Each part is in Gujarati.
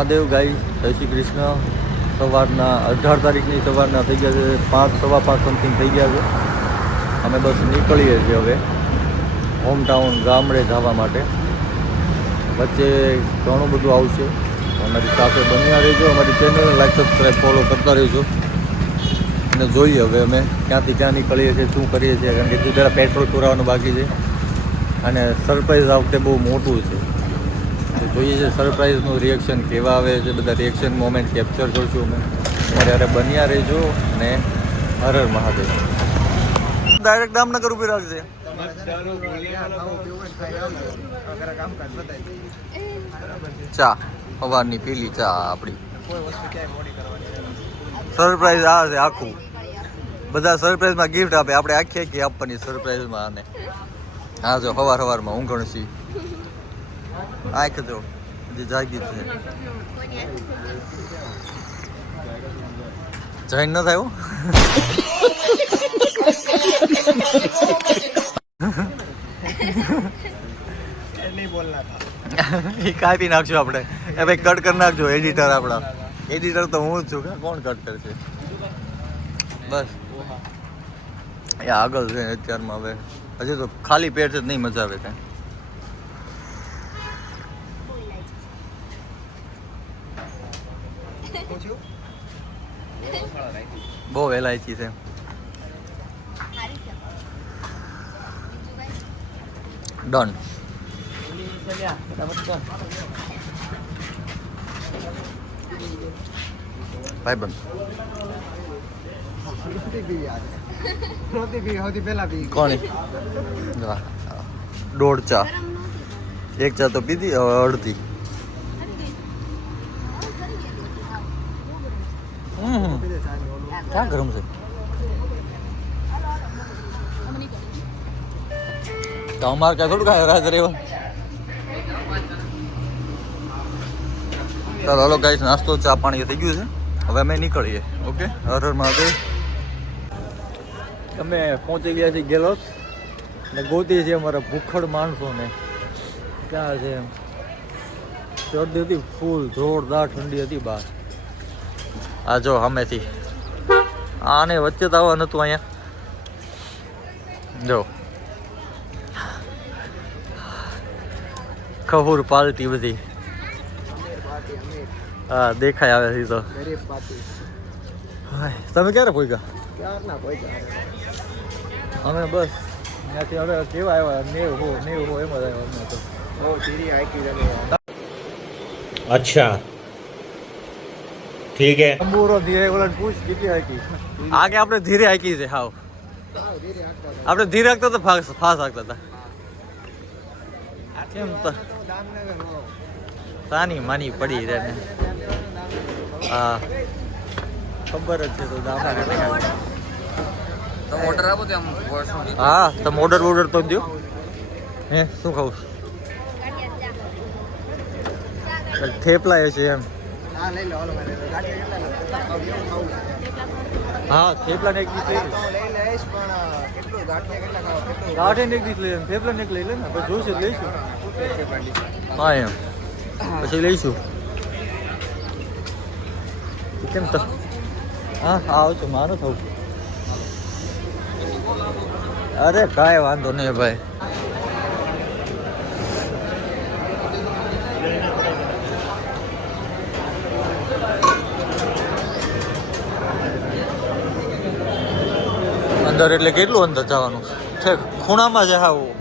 મહાદેવ ગાઈ જય શ્રી કૃષ્ણ. સવારના 18 તારીખની સવારના થઈ ગયા છે 5 સવા 5 સમથિંગ થઈ ગયા છે. અમે બસ નીકળીએ છીએ હવે હોમટાઉન ગામડે જવા માટે. વચ્ચે ઘણું બધું આવશે, અમારી સાથે બન્યા રહેજો. અમારી ચેનલને લાઈક સબસ્ક્રાઈબ ફોલો કરતા રહેજો અને જોઈએ હવે અમે ક્યાંથી ક્યાં નીકળીએ છીએ, શું કરીએ છીએ. કારણ કે હજુ પહેલાં પેટ્રોલ પુરાવાનું બાકી છે અને સરપ્રાઈઝ આ વખતે બહુ મોટું છે. જોઈએ છે સરપ્રાઈઝનું રિએક્શન કેવા આવે છે, બધા રિએક્શન મોમેન્ટ કેપ્ચર કરશું અમે. ત્યારે બન્યા રહેજો ને હર હર મહાદેવ. ડાયરેક્ટ દામનગર ઉભી રાખજે. ચા સવારની પીલી ચા આપણી સરપ્રાઈઝ આ છે આખું. બધા સરપ્રાઈઝમાં ગિફ્ટ આપે, આપણે આખી આખી આપવાની સરપ્રાઈઝમાં. આને હા જો સવારમાં ઊંઘણસી આંખ જો જે જાગી છે જૈન ન થાય એ કાપી નાખશું આપણે. એ ભાઈ કટ કરી નાખજો એડિટર. આપણા એડિટર તો હું જ છું, કોણ કટ કરશે. બસ એ આગળ છે અત્યારમાં. હવે હજી તો ખાલી પેટ છે, નહીં મજા આવે કાંઈ. બહુ એલાયચી છે. ડન. ભાઈબંધ કોણ? 1.5 ચા, 1 ચા તો પીધી, અડધી. ક્યાં ગરમ છે તો અમારે ક્યાં થોડું કાંઈ રાજ રહેવા. ચાલો હલો ગાઈસ, નાસ્તો ચા પાણી થઈ ગયું છે. હવે અમે નીકળીએ. ઓકે, હર હર મહાદેવ. અમે પહોંચી ગયા છીએ ગેલોસ ને ગોતી છે અમારા ભૂખડ માણસોને. ક્યાં છે? શરદી હતી ફૂલ, જોરદાર ઠંડી હતી બહાર. આ જો સામેથી આને વચ્ચે તો આવવા નતું. અહીંયા જો ખહુર પાલટી બધી. હા દેખાય આવે છે. તો તમે ક્યારે પહોંચ્યા? અમે બસ ત્યાંથી હવે કેવા આવ્યા, 90 એમ જ આવ્યા અમે તો. अच्छा ठीक है. અંબુરો ધીરે ઓલા પૂછ કેટલી હાકી. આગે આપણે ધીરે હાકી છે. હાવ આપણે ધીરે હાકતા તો ફાસ્ટ હાકતા હતા. કેમ તો સાની માની પડી રે ને. હા ખબર જ છે. તો ઓર્ડર આપો તો આમ. હા તમે ઓર્ડર તો દો. હે શું ખાવું? થેપલા છે એમ. હા થેપલા ને એક પીસ લઈ ગાંઠે ને એક પીસ લઈ થેપલા ને એક લઈ લે ને. પછી જોઈશે લઈશું. હા એમ પછી લઈશું. કેમ તો હા આવજો મારું થવું. અરે કાંઈ વાંધો નહીં ભાઈ. અંદર એટલે કેટલું અંદર જવાનું છે? ખૂણામાં જ આવું.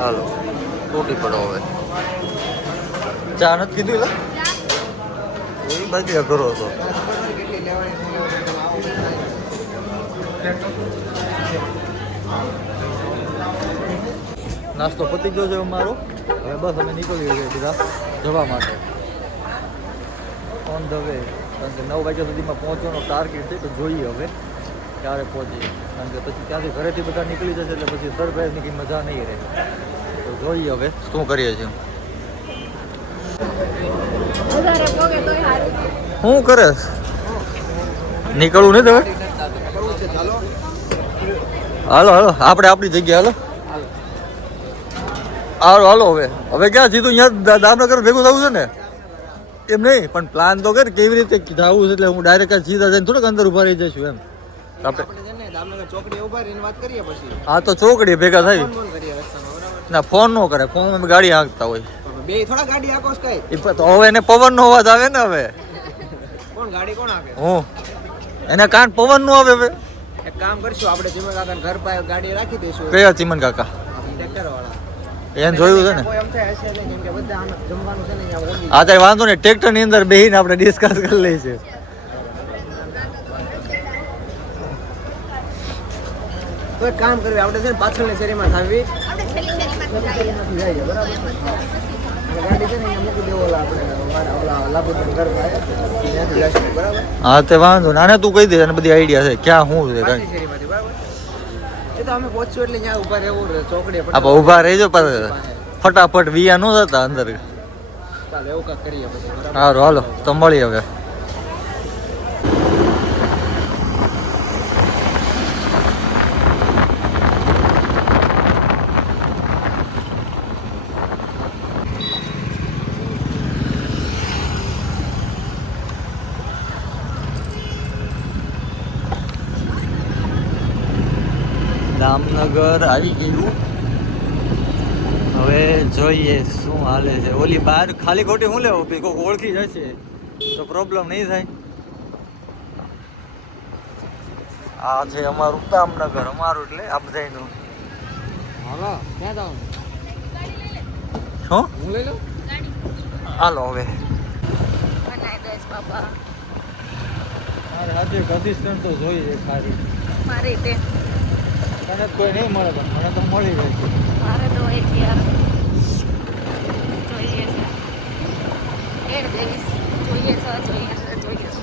હાલો તૂટી પડો હવે. ચા નથી કીધું એટલે એ બાકી કરો તો. નાસ્તો પતી ગયો છે અમારો. હવે બસ અમે નીકળી ગયા સીધા જવા માટે ઓન ધ વે. કારણ કે 9 વાગ્યા સુધીમાં પહોંચવાનો ટાર્ગેટ છે. તો જોઈએ હવે ત્યારે પહોંચીએ, કારણ કે પછી ત્યાંથી ઘરેથી બધા નીકળી જશે એટલે પછી સરપ્રાઈઝની કંઈ મજા નહીં રહે. તો જોઈએ હવે શું કરીએ છીએ. શું કરે નીકળવું નહીં તમે? હાલો હાલો આપણે આપણી જગ્યા હાલો હાલો હાલો. હવે ક્યાં સીધું અહીંયા દામનગર ભેગું થવું છે ને? એમ નહીં પણ પ્લાન તો કર કેવી રીતે જવું છે. એટલે હું ડાયરેક્ટ સીધા જઈને થોડુંક અંદર ઉભા રહી જઈશું એમ. હા તો ચોકડી ભેગા થઈ ના ફોન નો કરે. ફોન ગાડી હાંકતા હોય બે થોડા ગાડી આકોસ કઈ તો હવે એને પવન નો અવાજ આવે ને. હવે કોણ ગાડી કોણ આપે? હું એને કાન પવન નો આવે. હવે એક કામ કરશું આપણે ચીમન કાકા ઘર પાસે ગાડી રાખી દઈશું. કયા ચીમન કાકા? ટ્રેક્ટર વાળા એને જોયું છે ને. કોઈ એમ થાય હશે નહીં, કેમ કે બધા આમ જમવાનું છે ને અહીંયા ઓલી. હા તો વાંધો નહીં, ટ્રેક્ટર ની અંદર બેહીને આપણે ડિસ્કસ કરી લઈશું. તો એક કામ કરવી આપણે છે ને પાછળની શેરીમાં થાવી આપણે છેલ્લી શેરીમાંથી જઈએ. જાય છે બરાબર. ગાડી છે ને અહીંયા મૂકી દેવો આપણે ઓલા લાભુભાઈ ઘર પાસે ત્યાંથી જઈશું બરાબર. હા તે વાંધો નાને તું કહી દે અને બધી આઈડિયા છે ક્યાં શું છે પાછળની કાંઈ. શેરીમાંથી બરાબર. એ તો અમે પહોંચ્યું એટલે ત્યાં ઊભા રહેવું ચોકડીએ આપણે ઊભા રહેજો પણ ફટાફટ વિયા ન થતા અંદર. ચાલ એવું કાંઈક કરીએ પછી બરાબર. સારું હાલો તો મળીએ હવે. દામનગર આવી ગયું. હવે જોઈએ શું હાલે છે. ઓલી બહાર ખાલી ખોટી શું લેવો કોઈ ઓળખી જશે તો પ્રોબ્લેમ નહીં થાય. આ છે અમારું દામનગર, અમારું એટલે આ બધાનું. હાલો ક્યાં જાવ? શું હું લઈ લઉં. હાલો હવે. બનાવી દઈશ બાપા મારે આજે અસિસ્ટન્ટ તો જોઈએ સારી. મારી તે તને કોઈ નહીં મળે પણ મને તો મળી જાય છે. મારે તો એક યાર જોઈએ છે. એડ દઈશ. જોઈએ છે જોઈએ છે જોઈએ છે.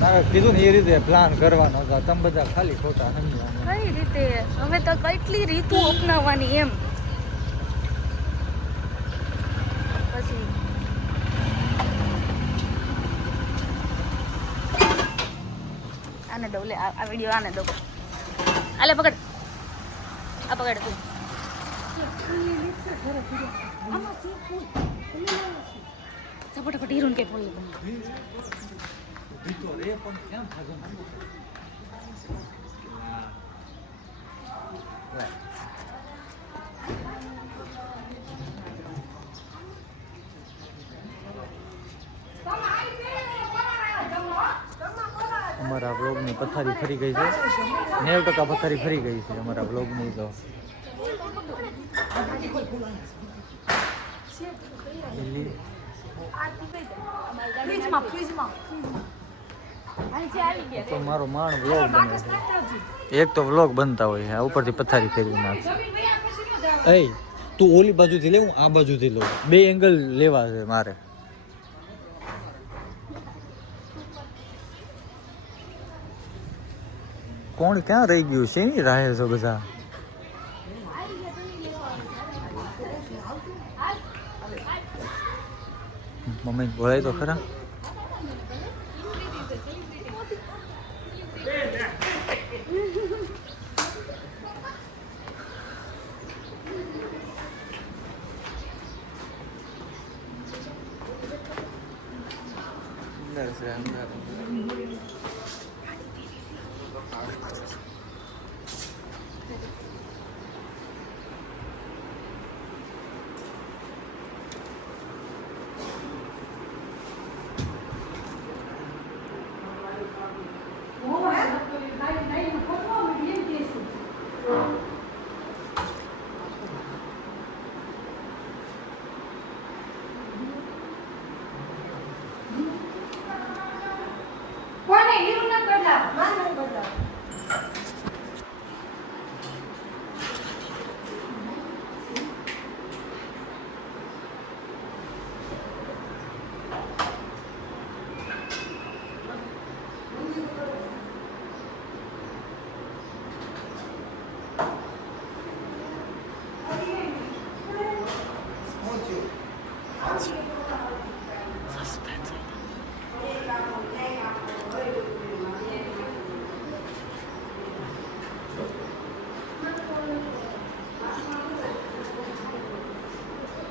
તારે કીધું ને એ રીતે પ્લાન કરવાનો હતા. તમે બધા ખાલી ખોટા સમજ્યા. કઈ રીતે હવે તો કેટલી રીતો અપનાવવાની એમ. પછી આને દઉં લે આ વિડીયો આને દઉં. આલે પકડ આ પકડ તું. ફટાફટ હીરોન કે ફોન અમારા બ્લોગની પથારી ફરી ગઈ છે. 90% પથારી ફરી ગઈ છે અમારા બ્લોગની. તો તો મારો માણ વ્લોગ બને છે. એક તો વ્લોગ બનતા હોય આ ઉપરથી પથારી ફેરવી નાખશે. એ તું ઓલી બાજુથી લે, હું આ બાજુથી લઉં. બે એંગલ લેવા છે મારે. કોણ ક્યાં રહી ગયું છે? એની રાહે છો બધા. મમ્મી બોલાય તો ખરા. અંદર છે અંદર. કોને હીરો ન બદલા માન ન બદલા.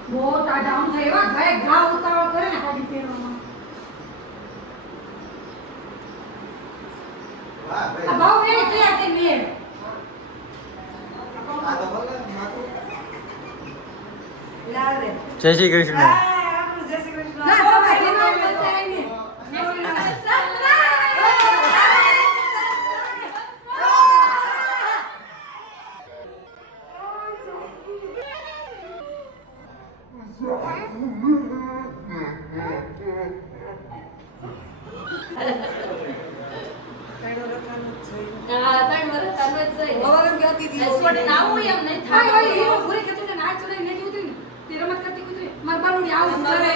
બહુ ટાઢા આમ થાય એવા ભાઈ ઘા ઉતાવળ કરે ને કાઢી પહેરવામાં. વાહ ભાઈ. આ ભાવ એને તૈયાર થઈ મેળ. આ તો ભલે માથું. લાલ રે. જય શ્રી કૃષ્ણ. ના તમારે એનો બતાય ને. હા, 3 વર્ષ ચાલુ જ છે. હવારે કહેતી હતી. છોડીને આવું એમ નહીં હા, થાય. ઓલી હીરો ભૂરી કહેતું ને નાચ ચડાઈ નેટી ઉતરી ને. તે રમત કરતી ઉતરી. માર બાલુડી આવું જ કરે.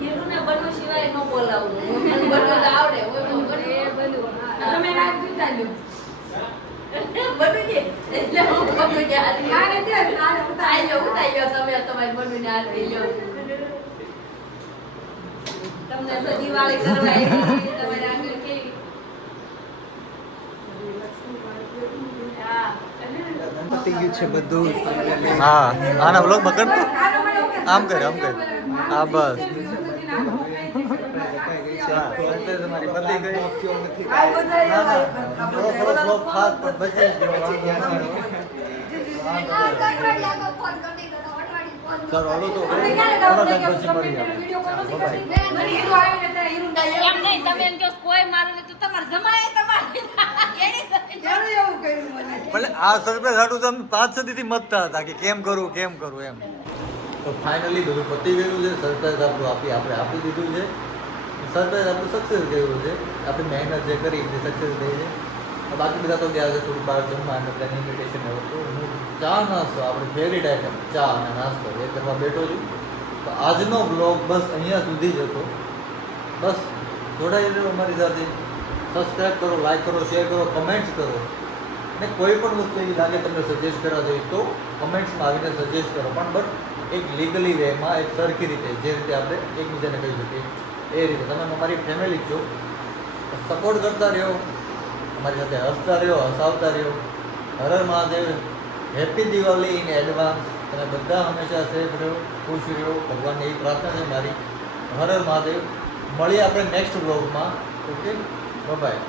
હીરુને બનવું સિવાય ન બોલાવું. મને બનવું તો આવડે. ઓય બનવું. તમે રાત જીતા લ્યો. બનવું છે. એટલે હું બનવું છે. આને દે તારે ઉતારી લો, ઉતારી લો તમે તમારી બનવીને હાથથી લો. તમને તો દિવાળી કરવા આવી, તમારે આગળ કેવી? હા. પતી ગયું છે બધું. હા આના બ્લોગમાં કર તો. આમ કર, આમ કર. હા, બસ. તમારી પતી ગઈ. આ ના, ના. થોડો થોડો બ્લોગ ખાસ પણ બચી જ ગયો. ચાલો હાલો તો આપણે ક્યારે થોડા ડાઉન ટાઈમ થઈ ગયો પછી મળીએ. વિડિયો કોલ નથી Bye-bye. કરતી મને હીરો આવીને ત્યાં હીરો એમ નહીં, તમે એમ કહો કોઈ મારું નહીં તો તમારે જમાય તમારી ત્યારે એવું કર્યું મને ભલે આ સરપ્રાઈઝ હાટું તો અમે 5 સદીથી મતતા હતા કે કેમ કરું એમ. તો ફાઇનલી બધું પતી ગયું છે. સરપ્રાઈઝ આપણું આપણે આપી દીધું છે. સરપ્રાઈઝ આપણું સક્સેસ ગયું છે. આપણી મહેનત જે કરી એ સક્સેસ થઈ છે. બાકી બધા તો ગયા છે થોડું બહાર જમવા અને ત્યાં ઇન્વિટેશન આવ્યું તો હું ચા નાસ્તો આપણી ફેવરિટ આઈટમ ચા અને નાસ્તો એ કરવા બેઠો છું. તો આજનો બ્લોગ બસ અહીંયા સુધી જ હતો. બસ જોડાઈ રહ્યો અમારી સાથે. સબસ્ક્રાઈબ કરો, લાઈક કરો, શેર કરો, કમેન્ટ્સ કરો. અને કોઈ પણ વસ્તુ એવી લાગે તમને સજેસ્ટ કરવા જોઈએ તો કમેન્ટ્સમાં આવીને સજેસ્ટ કરો. પણ બટ એક લીગલી વેમાં એક સરખી રીતે જે રીતે આપણે એકબીજાને કહી શકીએ એ રીતે. તમે અમારી ફેમિલી છો, સપોર્ટ કરતા રહ્યો, અમારી સાથે હસતા રહ્યો, હસાવતા રહ્યો. Har Har Mahadev. Happy Diwali in advance. તમે બધા હંમેશા સેફ રહ્યો, ખુશ રહ્યો. ભગવાનને એવી પ્રાર્થના છે મારી. હર હર મહાદેવ. મળીએ આપણે નેક્સ્ટ બ્લોગમાં. Okay, by.